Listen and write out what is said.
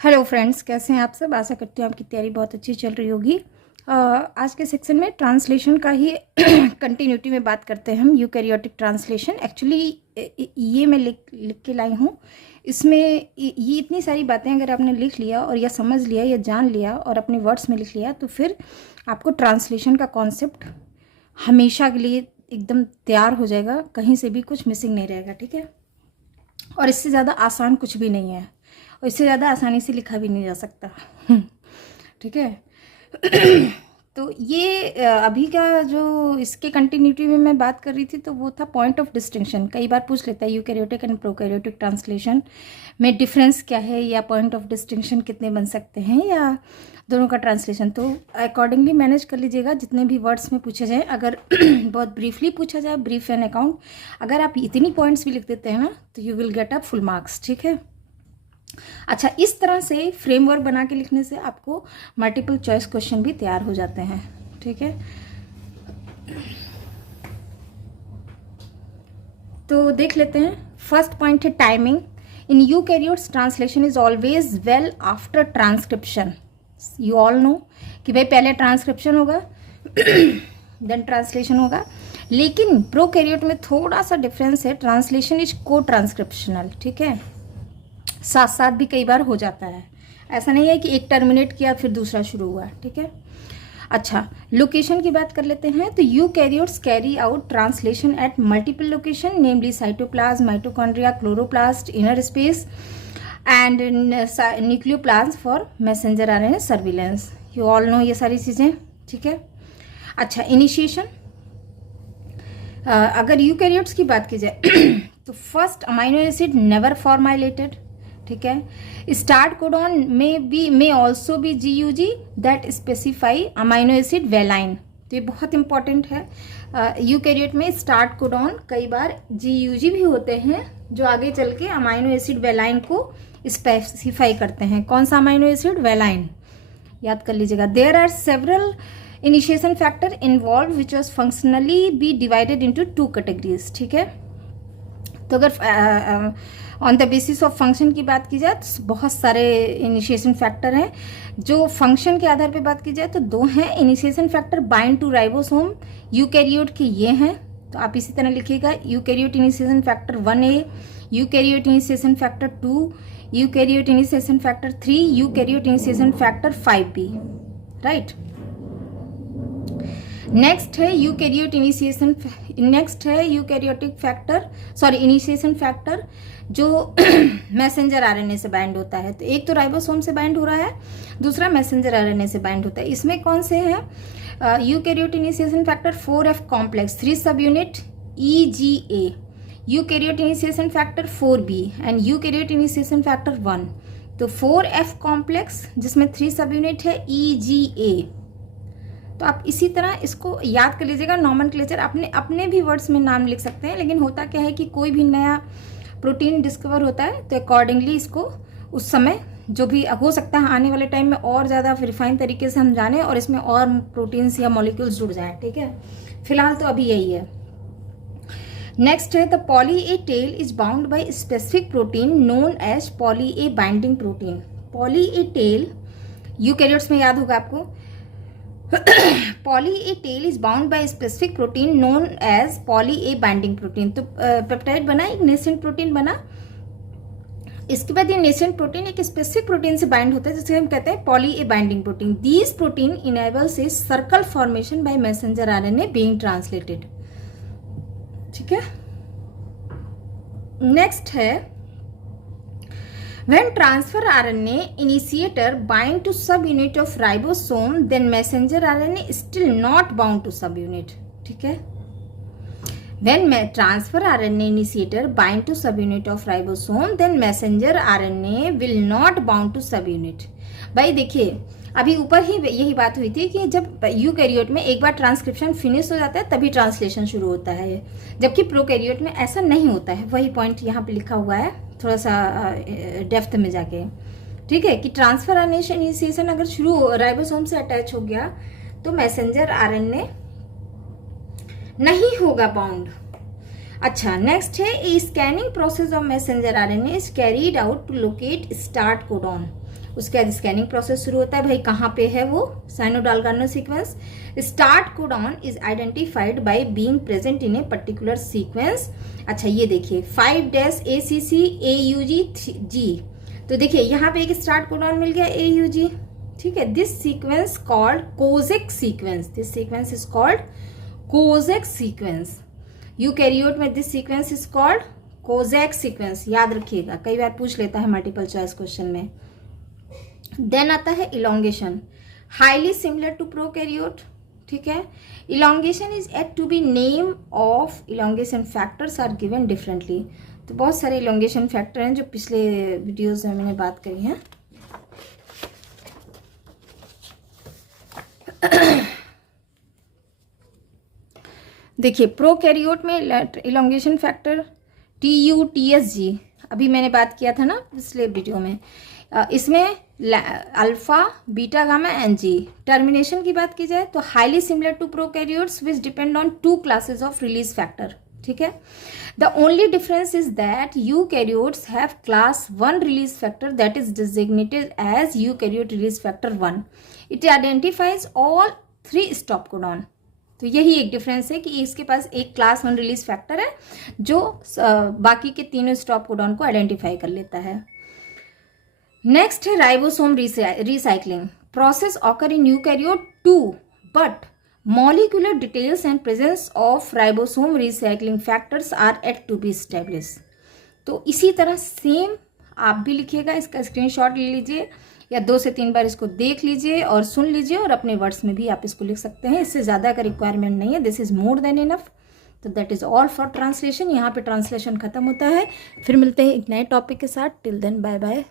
Hello friends, कैसे हैं आप सब। आशा करती हूँ आपकी तैयारी बहुत अच्छी चल रही होगी। आज के सेक्शन में ट्रांसलेशन का ही कंटिन्यूटी में बात करते हैं हम। यूकैरियोटिक ट्रांसलेशन एक्चुअली ये मैं लिख के लाई हूँ। इसमें ये इतनी सारी बातें अगर आपने लिख लिया और या समझ लिया या जान लिया और अपने वर्ड्स में लिख लिया तो फिर आपको ट्रांसलेशन का कॉन्सेप्ट हमेशा के लिए एकदम तैयार हो जाएगा, कहीं से भी कुछ मिसिंग नहीं रहेगा। ठीक है। और इससे ज़्यादा आसान कुछ भी नहीं है और इससे ज़्यादा आसानी से लिखा भी नहीं जा सकता। ठीक है। तो ये अभी का जो इसके कंटिन्यूटी में मैं बात कर रही थी तो वो था पॉइंट ऑफ डिस्टिंक्शन। कई बार पूछ लेता है यूकैरियोटिक एंड प्रोकैरियोटिक ट्रांसलेशन में डिफरेंस क्या है, या पॉइंट ऑफ डिस्टिंक्शन कितने बन सकते हैं, या दोनों का ट्रांसलेशन। तो अकॉर्डिंगली मैनेज कर लीजिएगा जितने भी वर्ड्स में पूछे जाए। अगर बहुत ब्रीफली पूछा जाए, ब्रीफ एन अकाउंट, अगर आप इतनी पॉइंट्स भी लिख देते हैं ना तो you will get up full marks. ठीक है। अच्छा, इस तरह से फ्रेमवर्क बना के लिखने से आपको मल्टीपल चॉइस क्वेश्चन भी तैयार हो जाते हैं। ठीक है। तो देख लेते हैं। फर्स्ट पॉइंट है timing. In eukaryotes translation is always well after transcription. You all know कि भाई पहले ट्रांसक्रिप्शन होगा देन ट्रांसलेशन होगा। लेकिन प्रोकैरियोट में थोड़ा सा डिफरेंस है। ट्रांसलेशन इज को ट्रांसक्रिप्शनल। ठीक है। साथ साथ भी कई बार हो जाता है। ऐसा नहीं है कि एक टर्मिनेट किया फिर दूसरा शुरू हुआ। ठीक है। अच्छा, लोकेशन की बात कर लेते हैं। तो eukaryotes carry out translation at multiple location, namely cytoplasm, mitochondria, chloroplast, inner space and nucleoplasm for messenger RNA surveillance. You all know ये सारी चीज़ें। ठीक है। अच्छा, इनिशिएशन। अगर यूकैरियोट्स की बात की जाए तो फर्स्ट अमाइनो एसिड नेवर फॉर्माइलेटेड। ठीक है। स्टार्ट कोडॉन में also be GUG that specify amino acid valine. तो ये बहुत इंपॉर्टेंट है। यूकैरियोट में स्टार्ट कोडॉन कई बार GUG भी होते हैं जो आगे चल के अमाइनो एसिड वेलाइन को स्पेसिफाई करते हैं। कौन सा अमाइनो एसिड? वेलाइन। याद कर लीजिएगा। There are several initiation factor involve which was functionally be divided into 2 categories. ठीक है। तो अगर on the basis of function की बात की जाए तो बहुत सारे इनिशिएशन फैक्टर हैं। जो फंक्शन के आधार पे बात की जाए तो 2 हैं। Initiation factor bind to ribosome eukaryote के ये हैं। तो आप इसी तरह लिखिएगा। Eukaryote initiation factor 1A, eukaryote initiation factor 2, eukaryote initiation factor 3, eukaryote initiation factor 5B। Right. Next है यूकैरियोट इनिशिएशन। नेक्स्ट है eukaryotic factor, sorry initiation factor जो मैसेंजर आरएनए से बाइंड होता है। तो एक तो राइबोसोम से बाइंड हो रहा है, दूसरा मैसेंजर आरएनए से बाइंड होता है। इसमें कौन से हैं? Eukaryote initiation factor 4F complex 3 सब unit EGA, eukaryote initiation factor 4B and eukaryote initiation factor 1। तो 4F कॉम्प्लेक्स जिसमें 3 सब यूनिट है EGA। तो आप इसी तरह इसको याद कर लीजिएगा। नॉमेनक्लेचर अपने भी वर्ड्स में नाम लिख सकते हैं, लेकिन होता क्या है कि कोई भी नया प्रोटीन डिस्कवर होता है तो अकॉर्डिंगली इसको उस समय जो भी हो सकता है आने वाले टाइम में और ज़्यादा रिफाइन तरीके से हम जाने और इसमें और प्रोटीन्स या मॉलिक्यूल्स जुड़ जाएं। ठीक है। फिलहाल तो अभी यही है। नेक्स्ट है the poly A tail is bound by specific protein known as poly A binding protein. Poly A tail eukaryotes में याद होगा आपको। Poly A tail is bound by specific protein known as poly A binding protein. तो peptide बना, एक nascent protein बना। इसके बाद ये नेसेंट प्रोटीन एक स्पेसिफिक प्रोटीन से बाइंड होता है जिसे हम कहते हैं poly A binding protein. These protein enables a circle formation by messenger RNA being translated. ठीक है। नेक्स्ट है when transfer RNA initiator bind to subunit of ribosome then messenger RNA is still not bound to subunit। ठीक है। when transfer RNA initiator bind to subunit of ribosome then messenger RNA will not bound to subunit। भाई देखिए, अभी ऊपर ही यही बात हुई थी कि जब यूकैरियोट में एक बार ट्रांसक्रिप्शन फिनिश हो जाता है तभी ट्रांसलेशन शुरू होता है, जबकि प्रोकैरियोट में ऐसा नहीं होता है। वही पॉइंट यहाँ पे लिखा हुआ है थोड़ा सा डेप्थ में जाके। ठीक है। कि ट्रांसफर आरएनए इनिशिएशन अगर शुरू राइबोसोम से अटैच हो गया तो मैसेंजर आरएनए नहीं होगा बाउंड। अच्छा, नेक्स्ट है a scanning process of messenger RNA is carried out to locate start codon. उसके बाद स्कैनिंग प्रोसेस शुरू होता है। भाई कहाँ पे है वो Shine Dalgarno sequence. Start codon is identified by being present in a particular sequence. अच्छा ये देखिए 5-ACC-AUG-G। तो देखिए यहाँ पे एक स्टार्ट कोडॉन मिल गया AUG, ठीक है। This sequence called Kozak sequence, this sequence is called Kozak sequence. Eukaryote में this sequence is called Kozak sequence, याद रखिएगा, कई बार पूछ लेता है मल्टीपल चॉइस क्वेश्चन में। देन आता है elongation, highly similar to prokaryote, ठीक है। Elongation is at to be name of elongation factors are given differently. तो बहुत सारे इलोंगेशन फैक्टर हैं जो पिछले वीडियोज में मैंने बात करी है। देखिए प्रोकैरियोट में इलोंगेशन फैक्टर TU-TSG, अभी मैंने बात किया था ना पिछले वीडियो में। इसमें alpha beta gamma NG। Termination की बात की जाए तो highly similar to prokaryotes which depend on 2 classes of release factor, ठीक है। The only difference is that eukaryotes have class 1 release factor that is designated as eukaryote release factor 1। It identifies all 3 stop codon. तो यही एक difference है कि इसके पास एक class 1 release factor है जो बाकी के तीनों स्टॉप कोडॉन को आइडेंटिफाई कर लेता है। नेक्स्ट है ribosome recycling process occur in eukaryote 2, but molecular details and presence of ribosome recycling factors are yet to be establish. तो इसी तरह सेम आप भी लिखिएगा, इसका स्क्रीनशॉट ले लीजिए या 2 से 3 बार इसको देख लीजिए और सुन लीजिए और अपने वर्ड्स में भी आप इसको लिख सकते हैं। इससे ज़्यादा का रिक्वायरमेंट नहीं है, this is more than enough. तो that is all for translation. यहाँ पे ट्रांसलेशन खत्म होता है। फिर मिलते हैं एक नए टॉपिक के साथ। Till then bye bye.